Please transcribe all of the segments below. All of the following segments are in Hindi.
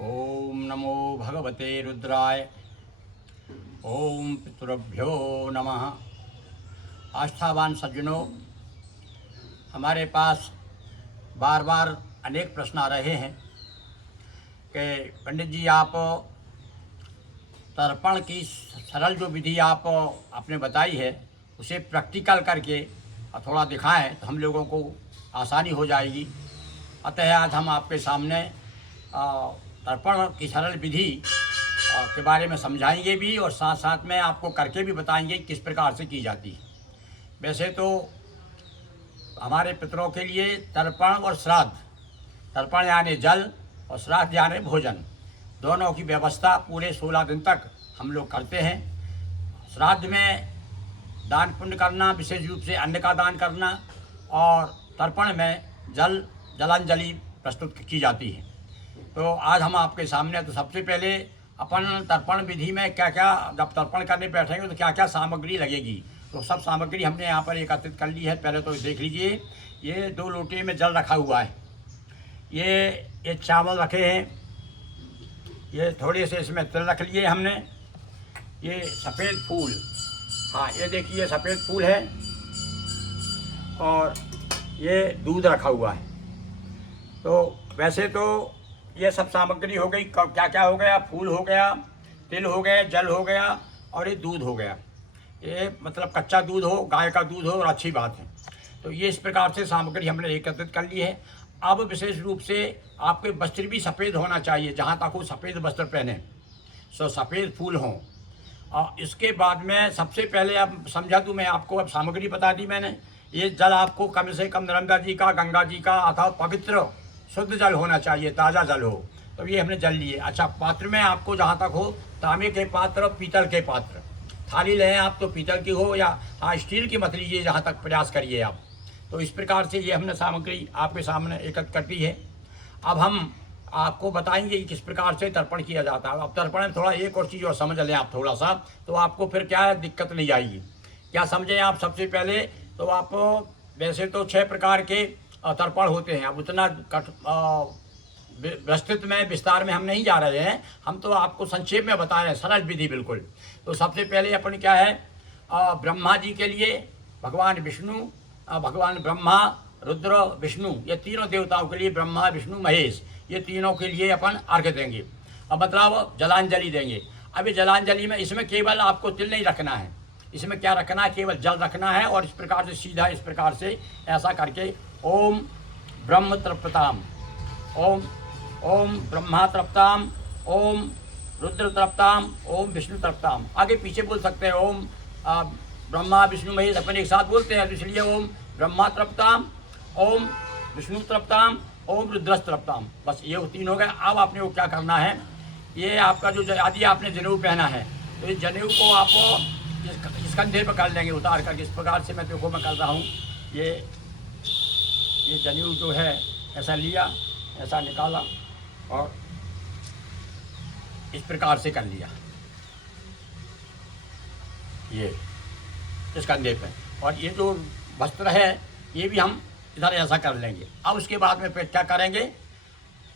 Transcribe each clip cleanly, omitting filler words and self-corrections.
ओम नमो भगवते रुद्राय। ओम पितृभ्यो नमः। आस्थावान सज्जनों, हमारे पास बार बार अनेक प्रश्न आ रहे हैं कि पंडित जी आप तर्पण की सरल जो विधि आपने बताई है उसे प्रैक्टिकल करके थोड़ा दिखाएं तो हम लोगों को आसानी हो जाएगी। अतः आज हम आपके सामने तर्पण की सरल विधि के बारे में समझाएंगे भी और साथ साथ में आपको करके भी बताएंगे किस प्रकार से की जाती है। वैसे तो हमारे पितरों के लिए तर्पण और श्राद्ध, तर्पण यानी जल और श्राद्ध यानी भोजन, दोनों की व्यवस्था पूरे 16 दिन तक हम लोग करते हैं। श्राद्ध में दान पुण्य करना, विशेष रूप से अन्न का दान करना, और तर्पण में जलांजलि प्रस्तुत की जाती है। तो आज हम आपके सामने तो सबसे पहले अपन तर्पण विधि में क्या क्या, जब तर्पण करने बैठेंगे तो क्या क्या सामग्री लगेगी, तो सब सामग्री हमने यहाँ पर एकत्रित कर ली है। पहले तो देख लीजिए, ये 2 लोटे में जल रखा हुआ है, ये चावल रखे हैं, ये थोड़े से इसमें तिल रख लिए हमने, ये सफ़ेद फूल, हाँ ये देखिए सफ़ेद फूल है, और ये दूध रखा हुआ है। तो वैसे तो ये सब सामग्री हो गई। क्या क्या हो गया? फूल हो गया, तिल हो गया, जल हो गया, और ये दूध हो गया। ये मतलब कच्चा दूध हो, गाय का दूध हो, और अच्छी बात है। तो ये इस प्रकार से सामग्री हमने एकत्रित कर ली है। अब विशेष रूप से आपके वस्त्र भी सफ़ेद होना चाहिए, जहाँ तक वो सफ़ेद वस्त्र पहने, सो सफ़ेद फूल हों। और इसके बाद में सबसे पहले अब समझा दूँ मैं आपको, अब सामग्री बता दी मैंने। ये जल आपको कम से कम नर्मदा जी का, गंगा जी का अथवा पवित्र शुद्ध जल होना चाहिए, ताज़ा जल हो। तो ये हमने जल लिए। अच्छा, पात्र में आपको जहाँ तक हो तांबे के पात्र, पीतल के पात्र, थाली लें आप तो पीतल की हो, या हाँ स्टील की मत लीजिए, जहाँ तक प्रयास करिए आप। तो इस प्रकार से ये हमने सामग्री आपके सामने एकत्र कर दी है। अब हम आपको बताएंगे कि किस प्रकार से तर्पण किया जाता है। अब तर्पण में थोड़ा एक और चीज़ और समझ लें आप थोड़ा सा, तो आपको फिर क्या दिक्कत नहीं आएगी। क्या समझें आप? सबसे पहले तो आप, वैसे तो 6 प्रकार के तर्पण होते हैं। अब उतना विस्तृत में, विस्तार में हम नहीं जा रहे हैं, हम तो आपको संक्षेप में बता रहे हैं, सरल विधि बिल्कुल। तो सबसे पहले अपन क्या है, ब्रह्मा जी के लिए भगवान विष्णु, भगवान ब्रह्मा, रुद्र, विष्णु, ये तीनों देवताओं के लिए, ब्रह्मा विष्णु महेश, ये तीनों के लिए अपन अर्घ्य देंगे। अब मतलब जलांजलि देंगे। अभी जलांजलि में इसमें केवल आपको तिल नहीं रखना है, इसमें क्या रखना है, केवल जल रखना है। और इस प्रकार से सीधा इस प्रकार से ऐसा करके ओम ब्रह्म तृप्ताम, ओम ब्रह्मा तृप्ताम, ओम रुद्र तृप्ताम, ओम विष्णु तृप्ताम। आगे पीछे बोल सकते हैं, ओम ब्रह्मा विष्णु महेश अपन एक साथ बोलते हैं, तो इसलिए ओम ब्रह्मा तृप्ताम, ओम विष्णु तृप्ताम, ओम रुद्र तृप्ताम। बस ये 3 हो गए। अब आपने वो क्या करना है, ये आपका जो आदि आपने जनेऊ पहना है, तो इस जनेऊ को आप इस कंधे पर कर लेंगे उतार करके। इस प्रकार से मैं देखो मैं कर रहा हूँ, ये जनेऊ जो है ऐसा लिया, ऐसा निकाला और इस प्रकार से कर लिया, ये इस कंधे पे। और ये जो वस्त्र है ये भी हम इधर ऐसा कर लेंगे। अब उसके बाद में फिर क्या करेंगे,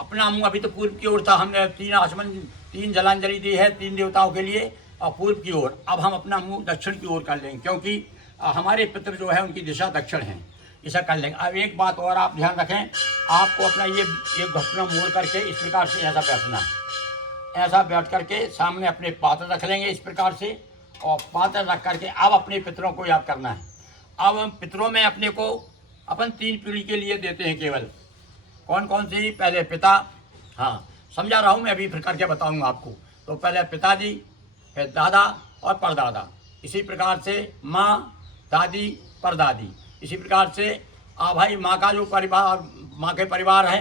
अपना मुँह, अभी तो पूर्व की ओर था, हमने 3 आचमन, 3 जलांजलि दी है 3 देवताओं के लिए, और पूर्व की ओर। अब हम अपना मुँह दक्षिण की ओर कर लेंगे, क्योंकि हमारे पितृ जो है उनकी दिशा दक्षिण है, ऐसा कर लेंगे। अब एक बात और आप ध्यान रखें, आपको अपना ये घुटना मोड़ करके इस प्रकार से ऐसा बैठना, ऐसा बैठ करके सामने अपने पात्र रख लेंगे इस प्रकार से, और पात्र रख करके अब अपने पितरों को याद करना है। अब हम पितरों में अपने को अपन 3 पीढ़ी के लिए देते हैं केवल। कौन कौन सी? पहले पिता, हाँ समझा रहा हूँ मैं, अभी फिर करके बताऊँगा आपको। तो पहले पिताजी, फिर दादा और परदादा, इसी प्रकार से माँ, दादी, परदादी, इसी प्रकार से भाई माँ का जो परिवार, माँ के परिवार है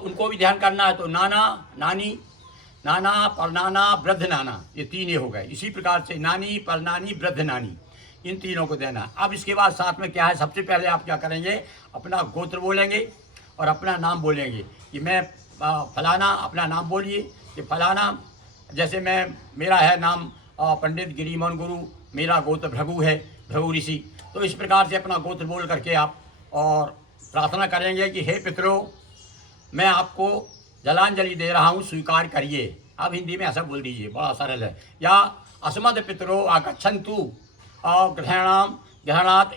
उनको भी ध्यान करना है। तो नाना, नानी, नाना, परनाना, वृद्ध नाना, ये 3 हो गए। इसी प्रकार से नानी, परनानी, वृद्ध नानी, इन 3 को देना है। अब इसके बाद साथ में क्या है, सबसे पहले आप क्या करेंगे, अपना गोत्र बोलेंगे और अपना नाम बोलेंगे कि मैं फलाना, अपना नाम बोलिए कि फलाना, जैसे मेरा है नाम पंडित गिरिमोहन गुरु, मेरा गोत्र भृगु है, भृगु ऋषि। तो इस प्रकार से अपना गोत्र बोल करके आप और प्रार्थना करेंगे कि हे पितरों, मैं आपको जलांजलि दे रहा हूँ, स्वीकार करिए। अब हिंदी में ऐसा बोल दीजिए, बड़ा सरल है। या अस्मद पितरो आगच्छन्तु और ग्रहणात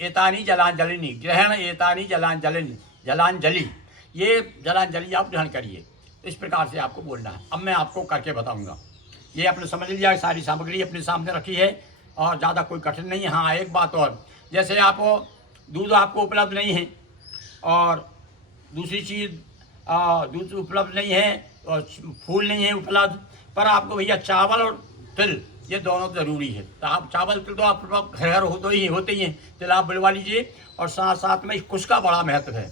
एतानी जलांजलिनी, ग्रहण एतानी जलांजलिनी, जलांजलि, ये जलांजलि आप ग्रहण करिए। इस प्रकार से आपको बोलना है। अब मैं आपको करके बताऊंगा। ये आपने समझ लिया, सारी सामग्री अपने सामने रखी है और ज़्यादा कोई कठिन नहीं है। हाँ, एक बात और, जैसे आप दूध आपको उपलब्ध नहीं है और दूसरी चीज़ दूध उपलब्ध नहीं है और फूल नहीं है उपलब्ध, पर आपको भैया चावल और तिल ये दोनों ज़रूरी है। तो आप चावल तिल तो आप घर होते ही हैं, तिल आप बुलवा लीजिए। और साथ साथ में कुश का बड़ा महत्व है,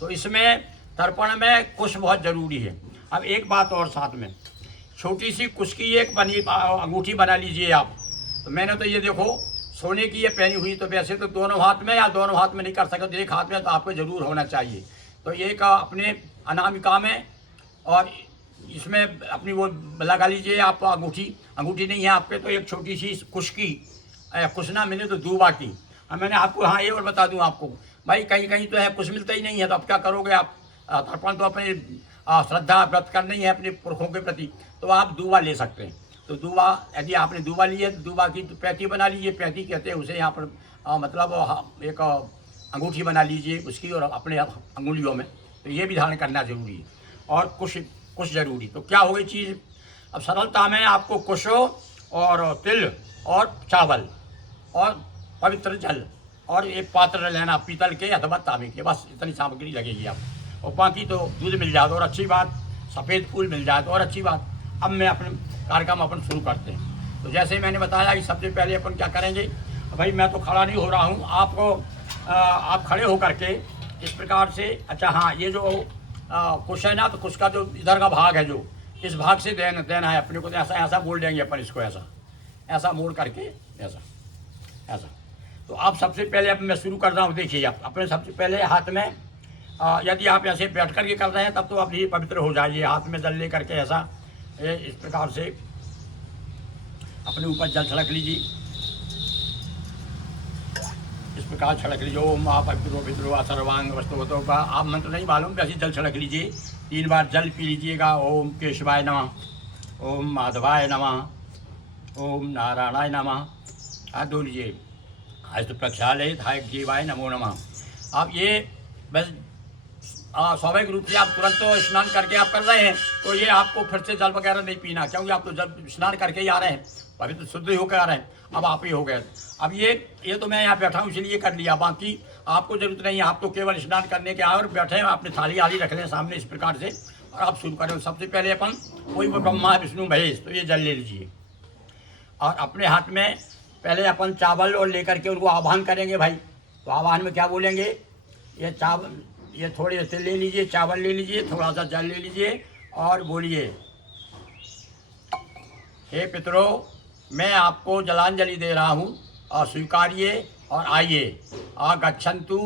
तो इसमें तर्पण में कुश बहुत ज़रूरी है। अब एक बात और साथ में, छोटी सी कुश की एक अंगूठी बना लीजिए आप। तो मैंने तो ये देखो सोने की ये पहनी हुई, तो वैसे तो दोनों हाथ में या दोनों हाथ में नहीं कर सकते, तो एक हाथ में तो आपको ज़रूर होना चाहिए। तो एक अपने अनामिका में और इसमें अपनी वो लगा लीजिए आप अंगूठी नहीं है आपके, तो एक छोटी सी कुश की, कुश ना मिले तो दूबा की। अब मैंने आपको हाँ ये और बता दूं आपको, भाई कहीं कहीं तो है कुश मिलता ही नहीं है, तो अब क्या करोगे आप? तर्पण तो अपने श्रद्धा व्रत करनी है अपने पुरखों के प्रति, तो आप दूबा ले सकते हैं। तो दूबा, यदि आपने दूबा ली है तो दूबा की तो पैती बना लीजिए, पैती कहते हैं उसे यहाँ पर, मतलब एक अंगूठी बना लीजिए उसकी और अपने अंगुलियों में, तो ये भी धारण करना जरूरी है। और कुश जरूरी। तो क्या हो गई चीज़, अब सरलता में आपको कुशो और तिल और चावल और पवित्र जल और एक पात्र लेना पीतल के अथवा तांबे के, बस इतनी सामग्री लगेगी आप। और बाकी तो दूध मिल जाए तो और अच्छी बात, सफ़ेद फूल मिल जाए तो और अच्छी बात। अब मैं अपने कार्यक्रम अपन शुरू करते हैं। तो जैसे मैंने बताया कि सबसे पहले अपन क्या करेंगे, भाई मैं तो खड़ा नहीं हो रहा हूँ, आपको आप खड़े हो करके इस प्रकार से, अच्छा हाँ, ये जो कुश है ना, तो कुश का जो इधर का भाग है, जो इस भाग से देना है अपने को, तो ऐसा बोल देंगे अपन इसको, ऐसा मोड़ करके ऐसा। तो आप सबसे पहले, अब मैं शुरू कर रहा हूँ, देखिए आप अपने सबसे पहले हाथ में, यदि आप ऐसे बैठ करके कर रहे हैं तब तो आप ये पवित्र हो जाइए। हाथ में जल ले करके ऐसा इस प्रकार से अपने ऊपर जल छिड़क लीजिए, इस प्रकार छिड़क लीजिए। ओम आप पितरो सर्वांग वस्तु तो आप मंत्र नहीं मालूम, वैसे जल छिड़क लीजिए। 3 बार जल पी लीजिएगा। ओम केशवाय नमः, ओम माधवाय नमः, ओम नारायणाय नमः। हाथ धो लीजिए। आज तो प्रक्षालय हाय जीवाय नमो नमः। आप ये बस स्वाभाविक रूप से आप तुरंत तो स्नान करके आप कर रहे हैं, तो ये आपको फिर से जल वगैरह नहीं पीना, क्योंकि आप तो जल स्नान करके ही आ रहे हैं, अभी तो शुद्ध ही होकर आ रहे हैं। अब आप ही हो गए। अब ये तो मैं यहाँ बैठा हूँ इसलिए कर लिया, बाकी आपको जरूरत नहीं है। आप तो केवल स्नान करने के आए और बैठे हैं, आपने थाली आली रख लें सामने इस प्रकार से और आप शुरू करें। सबसे पहले अपन कोई वो ब्रह्मा विष्णु महेश, तो ये जल ले लीजिए और अपने हाथ में पहले अपन चावल और लेकर के उनको आह्वान करेंगे भाई। तो आह्वान में क्या बोलेंगे, ये चावल, ये थोड़े से ले लीजिए, चावल ले लीजिए, थोड़ा सा जल ले लीजिए और बोलिए, हे पितरों, मैं आपको जलांजलि दे रहा हूँ और स्वीकारिए और आइए। आगच्छन्तु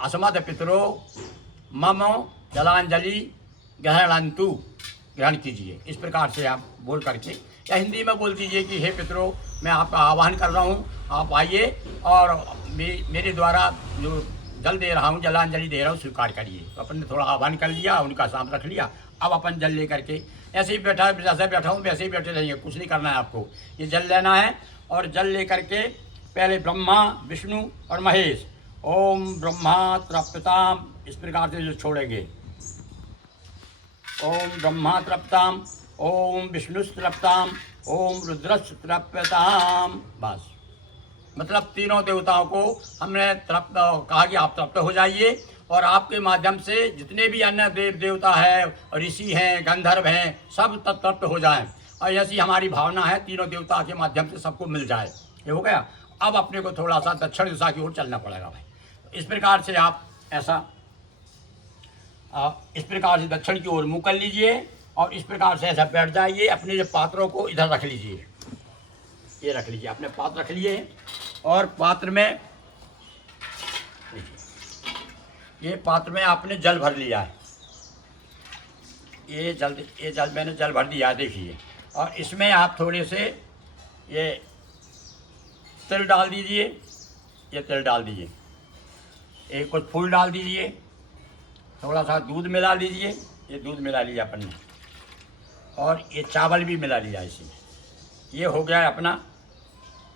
अस्मद पितरो मम जलांजलि ग्रहणन्तु, ग्रहण कीजिए। इस प्रकार से आप बोल करके, या हिंदी में बोल दीजिए कि हे पितरों, मैं आपका आह्वान कर रहा हूँ, आप आइए और मेरे द्वारा जो जल दे रहा हूँ, जलांजलि दे रहा हूँ, स्वीकार करिए। तो अपन ने थोड़ा आह्वान कर लिया, उनका साथ रख लिया। अब अपन जल ले करके ऐसे ही बैठा, जैसे बैठा हूँ वैसे ही बैठे रहेंगे, कुछ नहीं करना है आपको। ये जल लेना है और जल ले करके पहले ब्रह्मा विष्णु और महेश, ओम ब्रह्मा तृप्ताम, इस प्रकार से जो छोड़ेंगे, ओम ब्रह्मा तृप्ताम, ओम विष्णु तृप्ताम, ओम रुद्रस् तृप्ताम। बस, मतलब तीनों देवताओं को हमने तृप्त कहा कि आप तृप्त हो जाइए और आपके माध्यम से जितने भी अन्य देव देवता है, ऋषि हैं, गंधर्व हैं, सब तृप्त हो जाएं। और ऐसी हमारी भावना है, तीनों देवता के माध्यम से सबको मिल जाए। ये हो गया। अब अपने को थोड़ा सा दक्षिण दिशा की ओर चलना पड़ेगा भाई। तो इस प्रकार से आप ऐसा इस प्रकार से दक्षिण की ओर मुँह कर लीजिए और इस प्रकार से ऐसा बैठ जाइए। अपने जो पात्रों को इधर रख लीजिए, ये रख लीजिए, अपने पात्र रख लिए और पात्र में, ये पात्र में आपने जल भर लिया है। ये जल मैंने जल भर दिया है, देखिए। और इसमें आप थोड़े से ये तिल डाल दीजिए, ये तिल डाल दीजिए, एक कुछ फूल डाल दीजिए, थोड़ा सा दूध मिला लीजिए, ये दूध मिला लिया अपन ने, और ये चावल भी मिला लिया इसमें। ये हो गया अपना,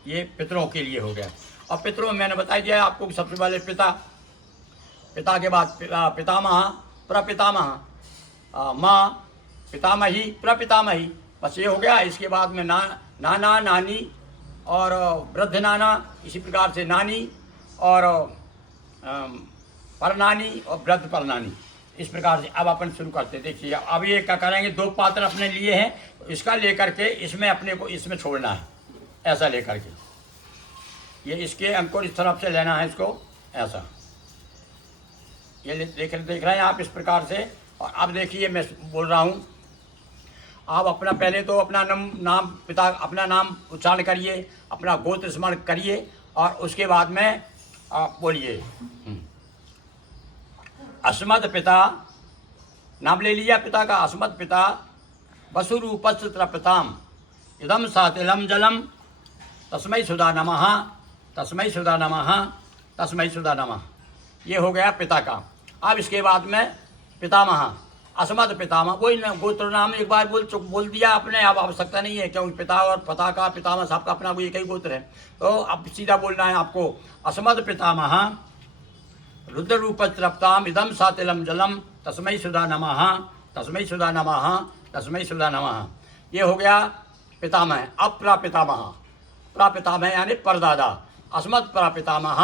ये पितरों के लिए हो गया। और पितरों में मैंने बता दिया आपको कि सबसे पहले पिता, पिता के बाद पितामह, प्रपितामह, माँ, पितामही, प्रपितामही, बस ये हो गया। इसके बाद में नाना, नानी और वृद्ध नाना, इसी प्रकार से नानी और परनानी और वृद्ध परनानी, इस प्रकार से अब अपन शुरू करते। देखिए अब ये क्या करेंगे, 2 पात्र अपने लिए हैं, इसका लेकर के इसमें अपने को इसमें छोड़ना है, ऐसा लेकर के ये इसके अंकुर इस तरफ से लेना है इसको, ऐसा ये देख रहे हैं आप इस प्रकार से। और अब देखिए मैं बोल रहा हूँ, आप अपना पहले तो अपना नाम पिता, अपना नाम उच्चारण करिए, अपना गोत्र स्मरण करिए, और उसके बाद में आप बोलिए अस्मद पिता, नाम ले लिया पिता का, अस्मद पिता वसुरूपस्त्र पिताम इदम सातिलम जलम तस्मै सुधा नमः, तस्मै सुधा नमः, तस्मै सुधा नमः। ये हो गया पिता का। अब इसके बाद में पितामह, अस्मद पितामह, वही गोत्र नाम एक बार बोल दिया आपने, अब आवश्यकता नहीं है, क्योंकि पिता और पिता का, पितामह साहब का अपना वो एक ही गोत्र है। तो अब सीधा बोलना है आपको, अस्मद पितामह रुद्र रूपत्रप्ताम इदम सातिलम जलम तस्मै सुधा नमः, तस्मै सुधा नमः, तस्मै सुधा नमः। ये हो गया पितामह। अब प्रापितामह, प्रापितामह यानी परदादा, अस्मद प्रापितामह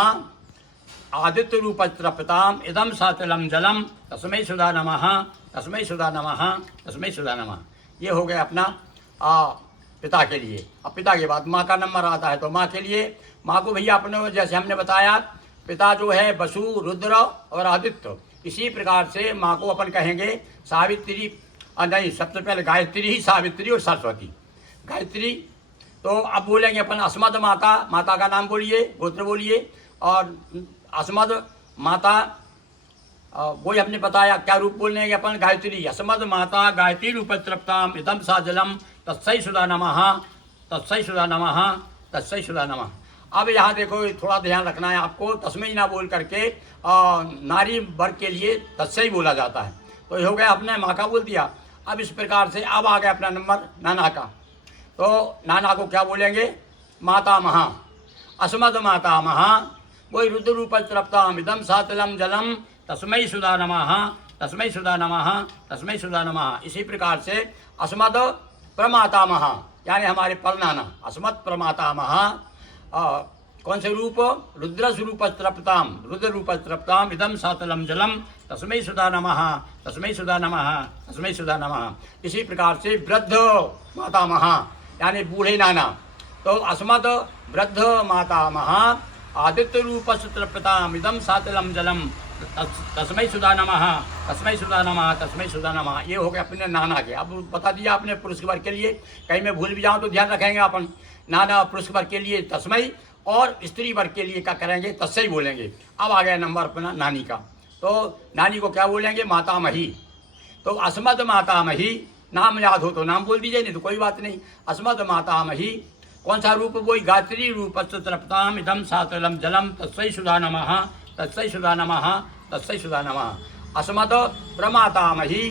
आदित्य रूपत्रपिताम इदम सातिलम जलम तस्मै सुधा नमः, तस्मै सुधा नमः, तस्मै सुधा नमः। ये हो गया अपना पिता के लिए। अब पिता के बाद माँ का नंबर आता है, तो माँ के लिए, माँ को भैया अपने जैसे हमने बताया, पिता जो है वसु, रुद्र और आदित्य, इसी प्रकार से माँ को अपन कहेंगे सावित्री, नहीं सबसे पहले गायत्री ही, सावित्री और सरस्वती। गायत्री तो अब बोलेंगे अपन अस्मद माता, माता का नाम बोलिए, गोत्र बोलिए, और अस्मद माता वही हमने बताया क्या रूप बोलने अपन, गायत्री, अस्मद माता गायत्री रूपत्रप्ताम इदम सा जलम तस्मै सुधा नमः, तस्मै सुधा नमः, तस्मै सुधा नमः। अब यहाँ देखो थोड़ा ध्यान रखना है आपको, तस्मै ना बोल करके नारी वर्ग के लिए तस्मै बोला जाता है। तो ये हो गया, अपने माँ का बोल दिया। अब इस प्रकार से अब आ गया अपना नंबर नाना का। तो नाना को क्या बोलेंगे, माता महा, अस्मद माता महा, वही रुद्र रूपत्रप्ताम इदम सातिलम जलम तस्मै सुधा नमः, तस्मै सुधा नमः, तस्मै सुधा नमः। इसी प्रकार से अस्मद प्रमातामह यानी हमारे परनाना, अस्मद प्रमातामह कौन से रूप, रुद्र रूपत्रप्ताम, रुद्र रूपत्रप्ताम इदम सातिलम जलम तस्मै सुधा नमः, तस्मै सुधा नमः, तस्मै सुधा नमः। इसी प्रकार से वृद्ध मातामह यानी बूढ़े नाना, तो अस्मद वृद्ध मातामह आदित्य रूपत्रप्ताम इदम सातिलम जलम तस्मै सुधा नमः, तस्मै सुधा नमः, तस्मै सुधा नमः। ये हो गया अपने नाना के। अब बता दिया आपने पुरुष वर्ग के लिए, कहीं मैं भूल भी जाऊँ तो ध्यान रखेंगे अपन। नाना पुरुष वर्ग के लिए तस्मै, और स्त्री वर्ग के लिए क्या करेंगे, तस्मै बोलेंगे। अब आ गया नंबर अपना नानी का। तो नानी को क्या बोलेंगे, मातामही। तो अस्मद मातामही, नाम याद हो तो नाम बोल दीजिए, नहीं तो कोई बात नहीं। अस्मद मातामही कौन सा रूप, वही गायत्री रूपत्रप्ताम इदम सातिलम जलम तस्मै सुधा नमः, तस्मै सुधा नमः, तस्मै सुधा नमः। अस्मद प्रमातामही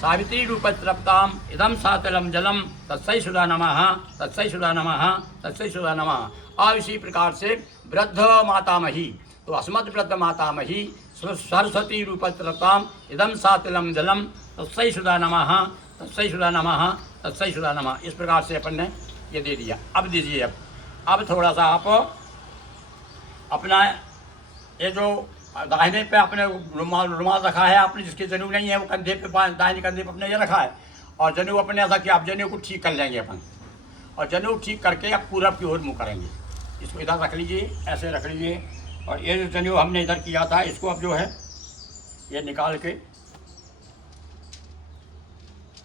सावित्री रूपत्रप्ताम इदम सातिलम जलम तस्मै सुधा नमः, तस्मै सुधा नमः, तस्मै सुधा नमः। और इसी प्रकार से वृद्ध मातामही, तो अस्मद वृद्ध मातामही सरस्वती रूपत्रप्ताम इदम सातिलम जलम तस्मै सुधा नमः, तस्मै सुधा नमः, तस्मै सुधा नमः। इस प्रकार से अपन ने ये दे दिया। अब दीजिए, अब थोड़ा सा आप अपना ये जो दाहिने पे अपने रुमाल रखा है आपने, जिसके जनेऊ नहीं है वो कंधे पे, दाहिने कंधे पे अपने ये रखा है, और जनेऊ अपने ऐसा कि आप जनेऊ को ठीक कर लेंगे अपन, और जनेऊ ठीक करके आप पूरब की ओर मुँह करेंगे। इसको इधर रख लीजिए, ऐसे रख लीजिए, और ये जो जनेऊ हमने इधर किया था इसको अब जो है ये निकाल के,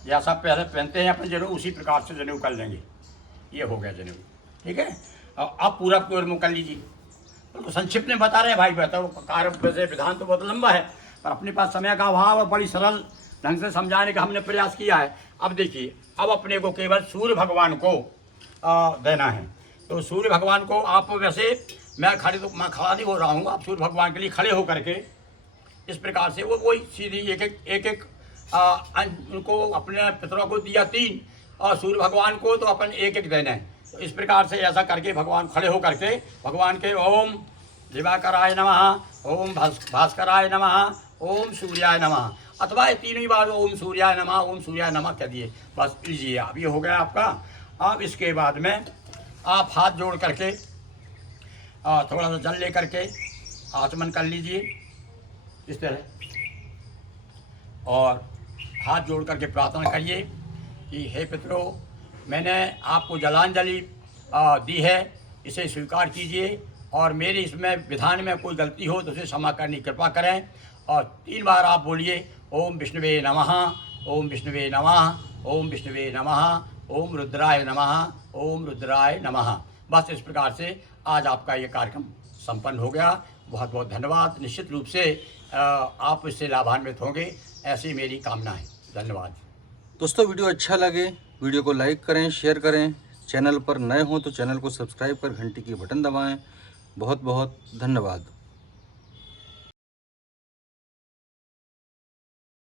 जैसा पहले पहनते हैं अपन जनेऊ उसी प्रकार से जनेऊ कर लेंगे। ये हो गया जनेऊ, ठीक है। अब पूरब की ओर मुँह कर लीजिए। तो संक्षिप्त में बता रहे हैं भाई, बताओ कार्य वैसे विधान तो बहुत लंबा है, पर अपने पास समय का अभाव और बड़ी सरल ढंग से समझाने का हमने प्रयास किया है। अब देखिए, अब अपने को केवल सूर्य भगवान को देना है। तो सूर्य भगवान को आप, वैसे मैं खड़ा नहीं हो रहा हूँ, आप सूर्य भगवान के लिए खड़े होकर के इस प्रकार से वो वही सीधी एक उनको अपने पितरों को दिया 3 और सूर्य भगवान को तो अपन एक देना है। तो इस प्रकार से ऐसा करके भगवान खड़े होकर के भगवान के ओम दिवाकराय नमः, ओम भास्कराय नमः, ओम सूर्याय नमः, अथवा ये तीनों ही बार ओम सूर्याय नमः कह दिए। बस लीजिए, अब ये हो गया आपका। अब इसके बाद में आप हाथ जोड़ करके थोड़ा सा जल ले करके आचमन कर लीजिए इस तरह, और हाथ जोड़ करके प्रार्थना करिए कि हे पितरों, मैंने आपको जलांजलि दी है, इसे स्वीकार कीजिए और मेरे इसमें विधान में कोई गलती हो तो उसे क्षमा करने की कृपा करें। और 3 बार आप बोलिए ओम विष्णुवे नमः, ओम विष्णुवे नमः, ओम विष्णुवे नमः, ओम रुद्राय नमः, ओम रुद्राय नमः। बस इस प्रकार से आज आपका ये कार्यक्रम संपन्न हो गया। बहुत बहुत धन्यवाद। निश्चित रूप से आप इससे लाभान्वित होंगे, ऐसी मेरी कामना है। धन्यवाद दोस्तों। वीडियो अच्छा लगे वीडियो को लाइक करें, शेयर करें। चैनल पर नए हों तो चैनल को सब्सक्राइब कर घंटी की बटन दबाएं। बहुत बहुत धन्यवाद।